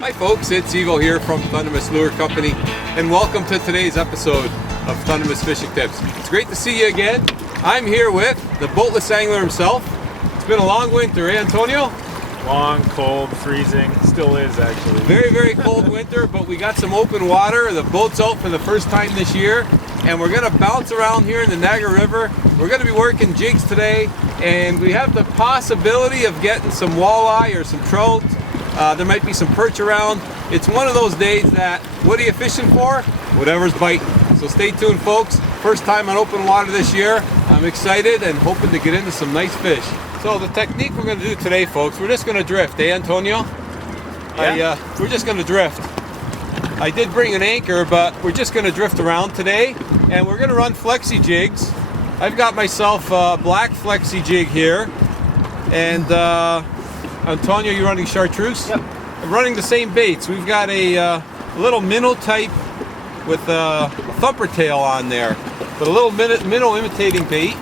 Hi folks, it's Evo here from Thundermist Lure Company, and welcome to today's episode of Thundermist Fishing Tips. It's great to see you again. I'm here with the boatless angler himself. It's been a long winter, eh, Antonio? Long, cold, freezing. Still is, actually. Very, very cold winter, but we got some open water. The boat's out for the first time this year, and we're going to bounce around here in the Niagara River. We're going to be working jigs today, and we have the possibility of getting some walleye or some trout. There might be some perch around. It's one of those days that, what are you fishing for? Whatever's biting. So stay tuned, folks. First time on open water this year. I'm excited and hoping to get into some nice fish. So the technique we're going to do today, folks, we're just going to drift, eh, Antonio? Yeah. We're just going to drift. I did bring an anchor, but we're just going to drift around today, and we're going to run Flexi Jigs. I've got myself a black Flexi Jig here, and Antonio, you're running chartreuse? Yep. I'm running the same baits. We've got a little minnow type with a thumper tail on there, but a little minnow imitating bait.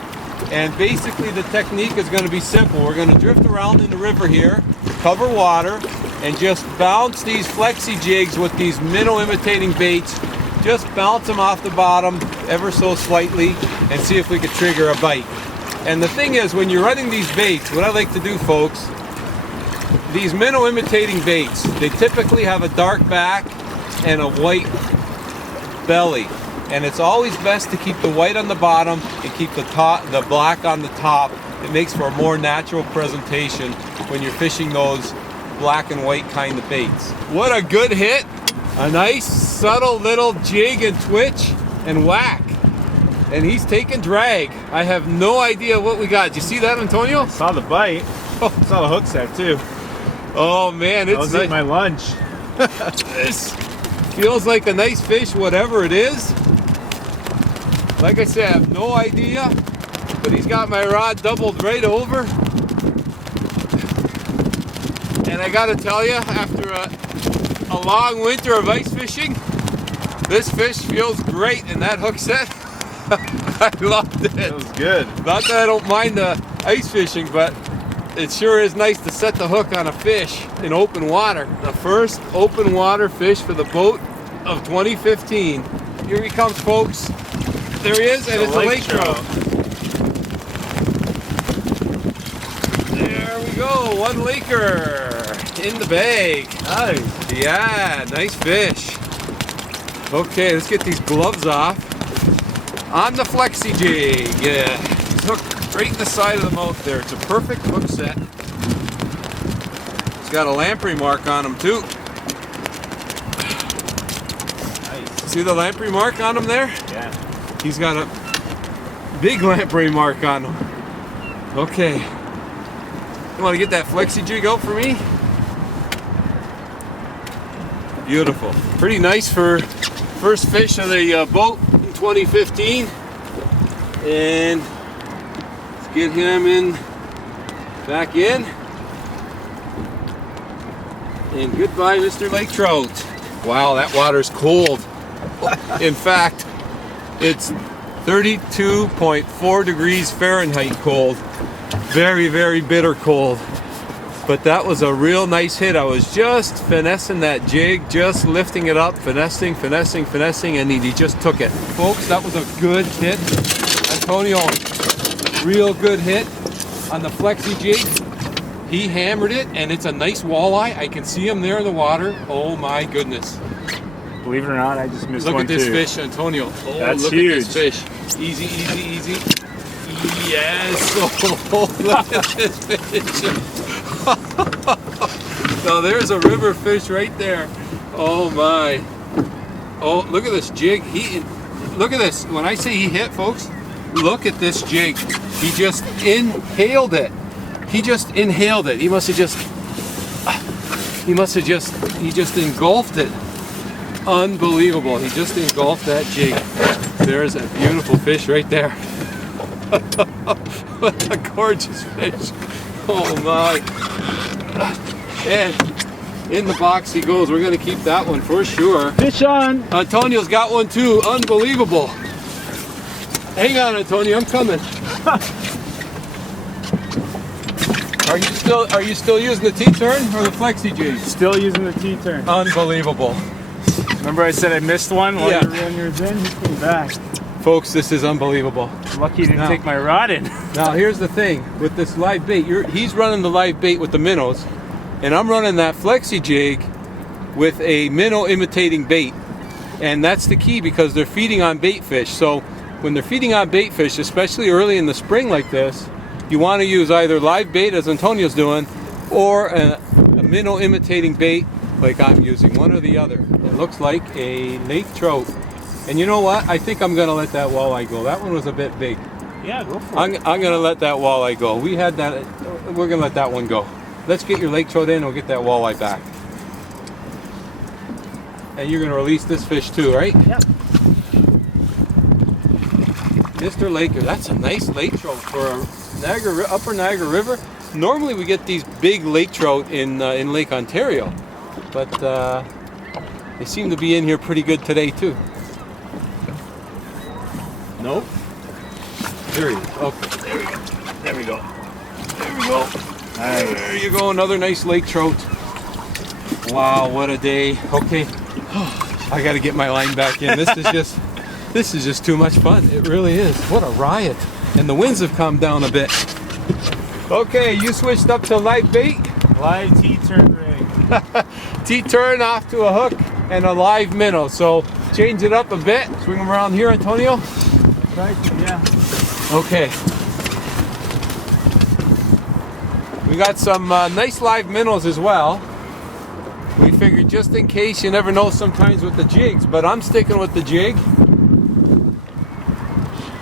And basically the technique is going to be simple. We're going to drift around in the river here, cover water, and just bounce these Flexi Jigs with these minnow imitating baits. Just bounce them off the bottom ever so slightly and see if we can trigger a bite. And the thing is, when you're running these baits, what I like to do, folks, these minnow imitating baits, they typically have a dark back and a white belly. And it's always best to keep the white on the bottom and keep the black on the top. It makes for a more natural presentation when you're fishing those black and white kind of baits. What a good hit. A nice subtle little jig and twitch and whack. And he's taking drag. I have no idea what we got. Did you see that, Antonio? Saw the bite. Saw the hook set too. Oh man, I was eating my lunch. This feels like a nice fish, whatever it is. Like I said, I have no idea, but he's got my rod doubled right over. And I gotta tell you, after a long winter of ice fishing, this fish feels great in that hook set. I loved it. It was good. Not that I don't mind the ice fishing, but it sure is nice to set the hook on a fish in open water. The first open water fish for the boat of 2015. Here he comes, folks. There he is, and it's a lake trout. There we go, one laker in the bag. Nice. Yeah, nice fish. Okay, let's get these gloves off. On the Flexi Jig, yeah. He's hooked right in the side of the mouth there. It's a perfect hook set. He's got a lamprey mark on him too. Nice. See the lamprey mark on him there? Yeah. He's got a big lamprey mark on him. Okay. You want to get that Flexi Jig out for me? Beautiful. Pretty nice for first fish of the boat in 2015. And let's get him back in. And goodbye, Mr. Lake Trout. Wow, that water's cold. In fact, it's 32.4 degrees Fahrenheit cold. Very, very bitter cold. But that was a real nice hit. I was just finessing that jig, just lifting it up, finessing, and he just took it. Folks, that was a good hit. Antonio, real good hit on the Flexi Jig. He hammered it, and it's a nice walleye. I can see him there in the water. Oh my goodness. Believe it or not, I just missed Look one at this too. fish, Antonio. Oh, That's look huge. at this fish. Easy, easy, easy. Yes. Oh, look at this fish. Now there's a river fish right there. Oh my. Oh, look at this jig. Look at this. When I say he hit, folks, look at this jig. He just inhaled it. He just inhaled it. He just engulfed it. Unbelievable. He just engulfed that jig. There's a beautiful fish right there. What a gorgeous fish. Oh my. And in the box he goes. We're going to keep that one for sure. Fish on. Antonio's got one too. Unbelievable. Hang on, Antonio. I'm coming. Are you still using the T-turn or the Flexi Jigs? Still using the T-turn. Unbelievable. Remember I said I missed one while Yeah. you were reeling yours in? He came back. Folks, this is unbelievable. Lucky he didn't take my rod in. Now here's the thing with this live bait. He's running the live bait with the minnows, and I'm running that Flexi Jig with a minnow imitating bait. And that's the key because they're feeding on bait fish. So when they're feeding on bait fish, especially early in the spring like this, you want to use either live bait as Antonio's doing or a minnow imitating bait like I'm using, one or the other. It looks like a lake trout. And you know what? I think I'm going to let that walleye go. That one was a bit big. Yeah, go for I'm going to let that walleye go. We had that. We're going to let that one go. Let's get your lake trout in and we'll get that walleye back. And you're going to release this fish too, right? Yep. Mr. Laker, that's a nice lake trout for a Upper Niagara River. Normally we get these big lake trout in Lake Ontario, but they seem to be in here pretty good today too. Nope. There he is. Okay. There we go. There we go. There you go. Another nice lake trout. Wow, what a day. Okay. I got to get my line back in. This is just too much fun. It really is. What a riot. And the winds have calmed down a bit. Okay, you switched up to live bait. Live T-turn rig. T-turn off to a hook and a live minnow. So change it up a bit. Swing them around here, Antonio. Right, yeah. Okay. We got some nice live minnows as well. We figured just in case, you never know sometimes with the jigs, but I'm sticking with the jig.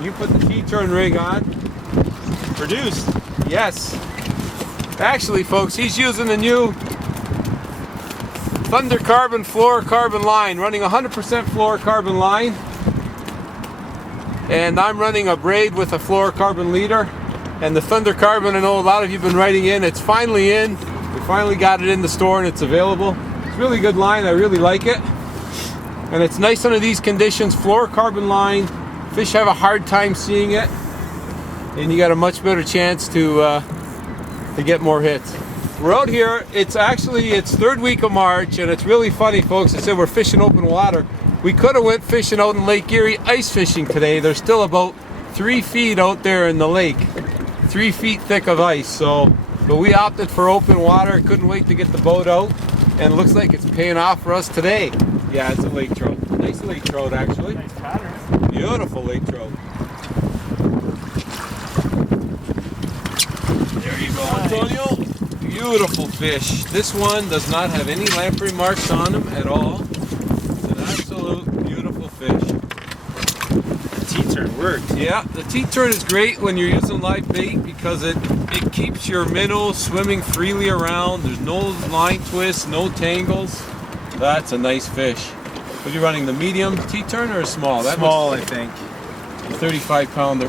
You put the T-turn rig on. Produced. Yes. Actually, folks, he's using the new Thundercarbon fluorocarbon line, running 100% fluorocarbon line. And I'm running a braid with a fluorocarbon leader. And the Thundercarbon, I know a lot of you have been writing in, it's finally in. We finally got it in the store and it's available. It's a really good line, I really like it. And it's nice under these conditions, fluorocarbon line. Fish have a hard time seeing it. And you got a much better chance to get more hits. We're out here, it's third week of March, and it's really funny, folks. I said we're fishing open water. We could have went fishing out in Lake Erie ice fishing today. There's still about 3 feet out there in the lake. 3 feet thick of ice, but we opted for open water. Couldn't wait to get the boat out, and it looks like it's paying off for us today. Yeah, it's a lake trout. Nice lake trout, actually. Nice pattern. Beautiful lake trout. There you go, Antonio. Beautiful fish. This one does not have any lamprey marks on him at all. It's an absolute beautiful fish. The T-turn worked. Yeah, the T-turn is great when you're using live bait because it keeps your minnow swimming freely around. There's no line twists, no tangles. That's a nice fish. What are you running, the medium T-turn or a small? That Small, I think. 35 pounder.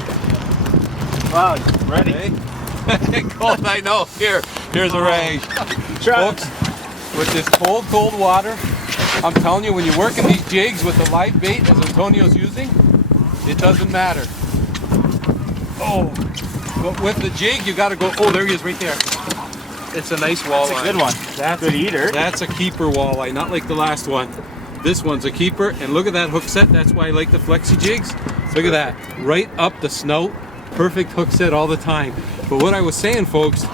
Wow, ready. Okay. Cold, I know. Here's a rag. Trout. Folks, with this cold water, I'm telling you, when you're working these jigs with the live bait as Antonio's using, it doesn't matter. Oh, but with the jig, you got to go. Oh, there he is, right there. It's a nice walleye. That's a good one. That's good eater. That's a keeper walleye, not like the last one. This one's a keeper, and look at that hook set. That's why I like the Flexi Jigs. Look at that, right up the snout. Perfect hook set all the time. But what I was saying, folks,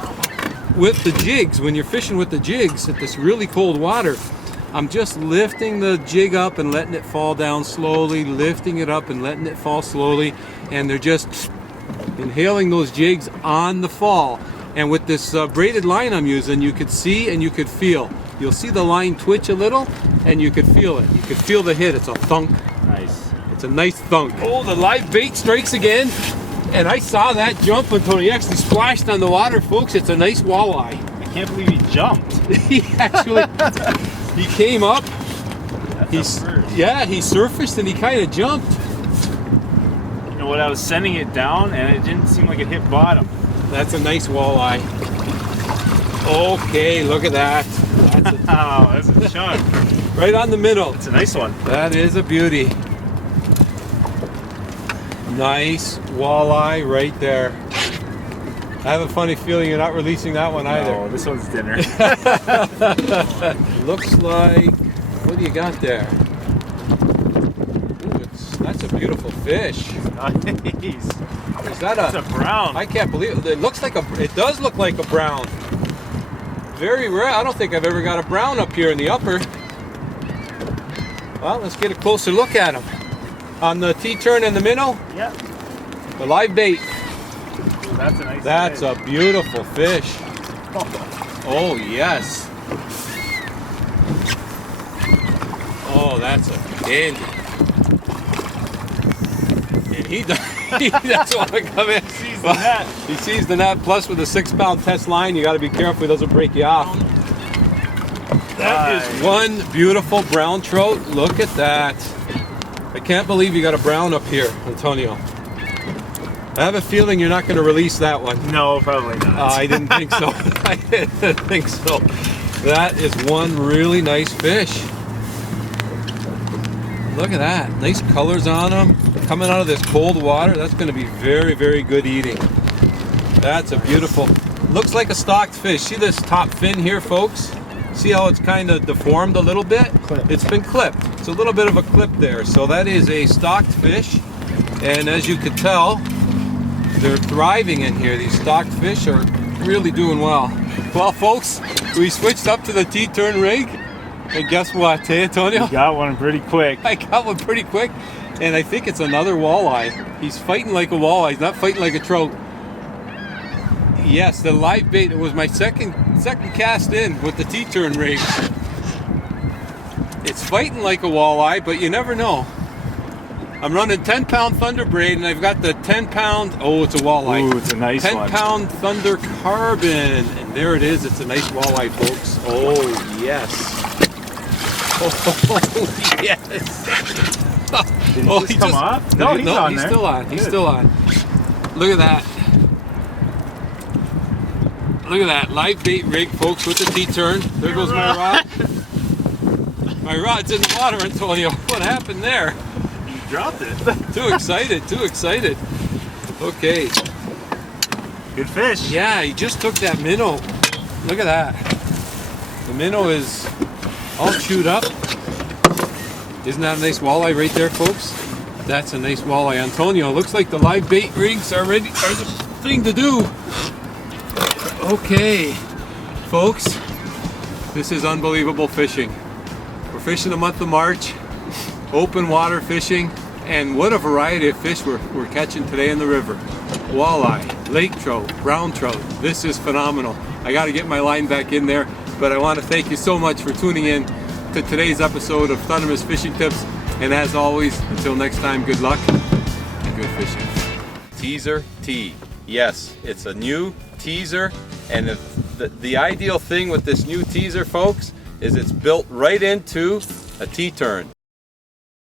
with the jigs, when you're fishing with the jigs at this really cold water, I'm just lifting the jig up and letting it fall down slowly, lifting it up and letting it fall slowly, and they're just inhaling those jigs on the fall. And with this braided line I'm using, you could see and you could feel. You'll see the line twitch a little, and you could feel it. You could feel the hit. It's a thunk. Nice. It's a nice thunk. Oh, the live bait strikes again. And I saw that jump until he actually splashed on the water, folks. It's a nice walleye. I can't believe he jumped. He actually, he came up. That's he surfaced and he kind of jumped. You know what? I was sending it down, and it didn't seem like it hit bottom. That's a nice walleye. Okay, look at that. Wow, that's a chunk. Right on the minnow. It's a nice one. That is a beauty. Nice walleye right there. I have a funny feeling you're not releasing that one either. No, this one's dinner. Looks like, what do you got there? Ooh, that's a beautiful fish. Nice. Is that It's a brown. I can't believe it. It looks like it does look like a brown. Very rare. I don't think I've ever got a brown up here in the upper. Well, let's get a closer look at him. On the T-turn and the minnow, Yep. the live bait. That's a nice That's fish. a beautiful fish. Oh, yes. Oh, that's a dandy. And he doesn't want to come in. He sees the net. He sees the net, plus with a 6-pound test line, you got to be careful he doesn't break you off. That is one beautiful brown trout. Look at that. I can't believe you got a brown up here, Antonio. I have a feeling you're not going to release that one. No, probably not. I didn't think so. I didn't think so. That is one really nice fish. Look at that. Nice colors on them. Coming out of this cold water, that's going to be very, very good eating. That's a beautiful, looks like a stocked fish. See this top fin here, folks? See how it's kind of deformed a little bit? Clipped. It's been clipped. It's a little bit of a clip there. So that is a stocked fish. And as you could tell, they're thriving in here. These stocked fish are really doing well. Well, folks, we switched up to the T-turn rig. And guess what, hey, Antonio? You got one pretty quick. I got one pretty quick. And I think it's another walleye. He's fighting like a walleye. He's not fighting like a trout. Yes, the live bait. It was my second cast in with the T-turn rig. It's fighting like a walleye, but you never know. I'm running 10-pound Thunder braid, and I've got the 10-pound. Oh, it's a walleye. Ooh, it's a nice one. 10-pound Thunder carbon, and there it is. It's a nice walleye, folks. Oh yes. Oh yes. Did he just come off? No, he's on there. Still on. He's Good. still on. Look at that. Look at that live bait rig, folks, with the T-turn. There goes my rod. My rod's in the water, Antonio. What happened there? You dropped it. Too excited. Too excited. Okay. Good fish. Yeah, he just took that minnow. Look at that. The minnow is all chewed up. Isn't that a nice walleye right there, folks? That's a nice walleye. Antonio, looks like the live bait rigs are ready. Are the thing to do. Okay, folks, this is unbelievable fishing. We're fishing the month of March, open water fishing, and what a variety of fish we're catching today in the river. Walleye, lake trout, brown trout. This is phenomenal. I got to get my line back in there, but I want to thank you so much for tuning in to today's episode of Thundermist Fishing Tips. And as always, until next time, good luck and good fishing. Teaser T. Yes, it's a new teaser, and the ideal thing with this new teaser, folks, is it's built right into a T-turn.